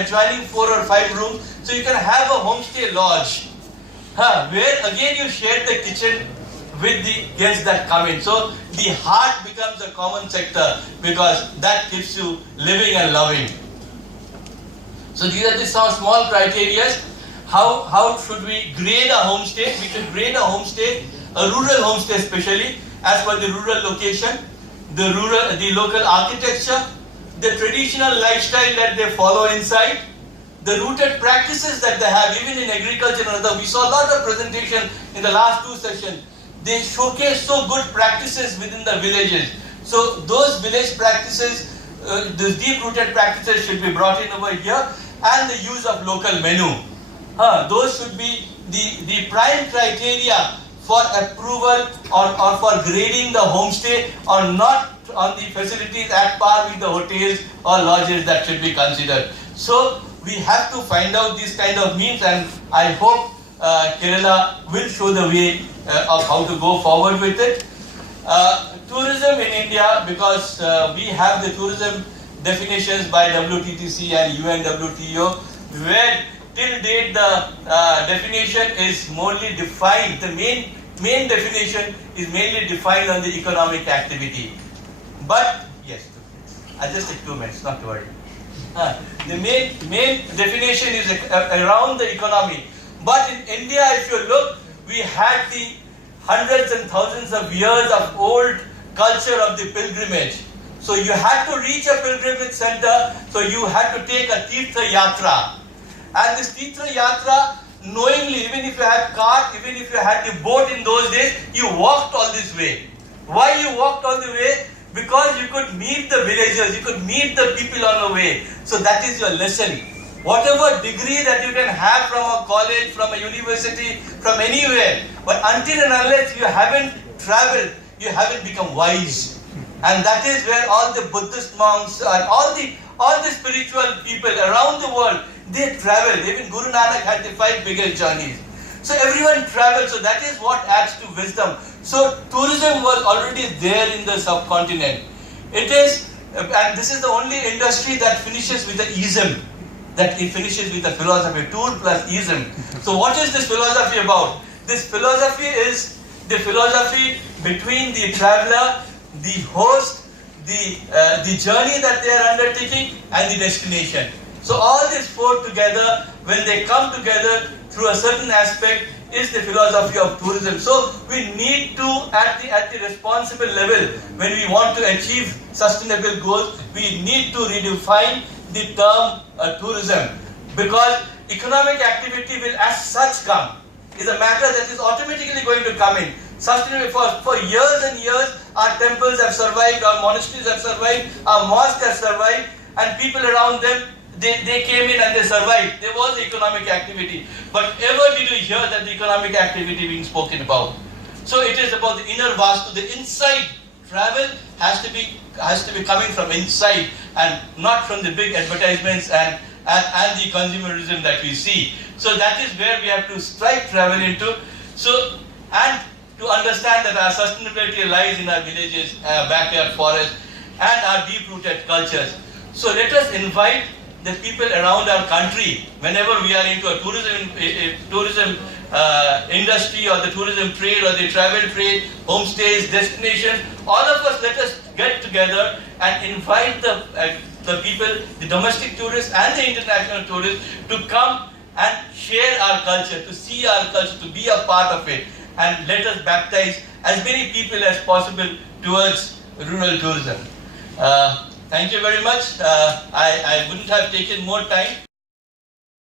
adjoining 4 or 5 rooms. So you can have a homestay lodge, where again you share the kitchen with the guests that come in. So the heart becomes a common sector because that keeps you living and loving. So these are the some small criteria. How should we grade a homestay? We should grade a homestay, a rural homestay especially, as per the rural location, the local architecture, the traditional lifestyle that they follow inside, the rooted practices that they have, even in agriculture and other. We saw a lot of presentation in the last 2 sessions. They showcase so good practices within the villages. So those village practices, those deep-rooted practices should be brought in over here, and the use of local menu. Those should be the prime criteria for approval or for grading the homestay, or not on the facilities at par with the hotels or lodges that should be considered. So we have to find out these kind of means, and I hope Kerala will show the way of how to go forward with it. Tourism in India, because we have the tourism definitions by WTTC and UNWTO, where till date the definition is mainly defined, the main definition is mainly defined on the economic activity. But, yes, I'll just take 2 minutes, not to worry. The main definition is around the economy. But in India, if you look, we had the hundreds and thousands of years of old culture of the pilgrimage. So you had to reach a pilgrimage center, so you had to take a Tirtha Yatra. And this Tirtha Yatra, knowingly, even if you had cart, even if you had the boat in those days, you walked all this way. Why you walked all the way? Because you could meet the villagers, you could meet the people on the way. So that is your lesson. Whatever degree that you can have from a college, from a university, from anywhere, but until and unless you haven't traveled, you haven't become wise. And that is where all the Buddhist monks and all the spiritual people around the world, they travel. Even Guru Nanak had the 5 biggest journeys. So everyone travels, so that is what adds to wisdom. So tourism was already there in the subcontinent. It is, and this is the only industry that finishes with the ism, that it finishes with the philosophy, tour plus ism. So what is this philosophy about? This philosophy is the philosophy between the traveler, the host, the journey that they are undertaking, and the destination. So all these 4 together, when they come together through a certain aspect, is the philosophy of tourism. So we need to, at the responsible level, when we want to achieve sustainable goals, we need to redefine the term tourism, because economic activity will as such come. It's a matter that is automatically going to come in. Sustainable for years and years, our temples have survived, our monasteries have survived, our mosques have survived, and people around them, they came in and they survived. There was economic activity. But ever did you hear that the economic activity being spoken about? So it is about the inner vastu, the inside. Travel has to be coming from inside, and not from the big advertisements and the consumerism that we see. So that is where we have to strike travel into. So, and to understand that our sustainability lies in our villages, backyard forests, and our deep-rooted cultures. So let us invite the people around our country, whenever we are into a tourism industry, or the tourism trade, or the travel trade, homestays, destinations, all of us, let us get together and invite the people, the domestic tourists and the international tourists, to come and share our culture, to see our culture, to be a part of it, and let us baptize as many people as possible towards rural tourism. Thank you very much. I wouldn't have taken more time.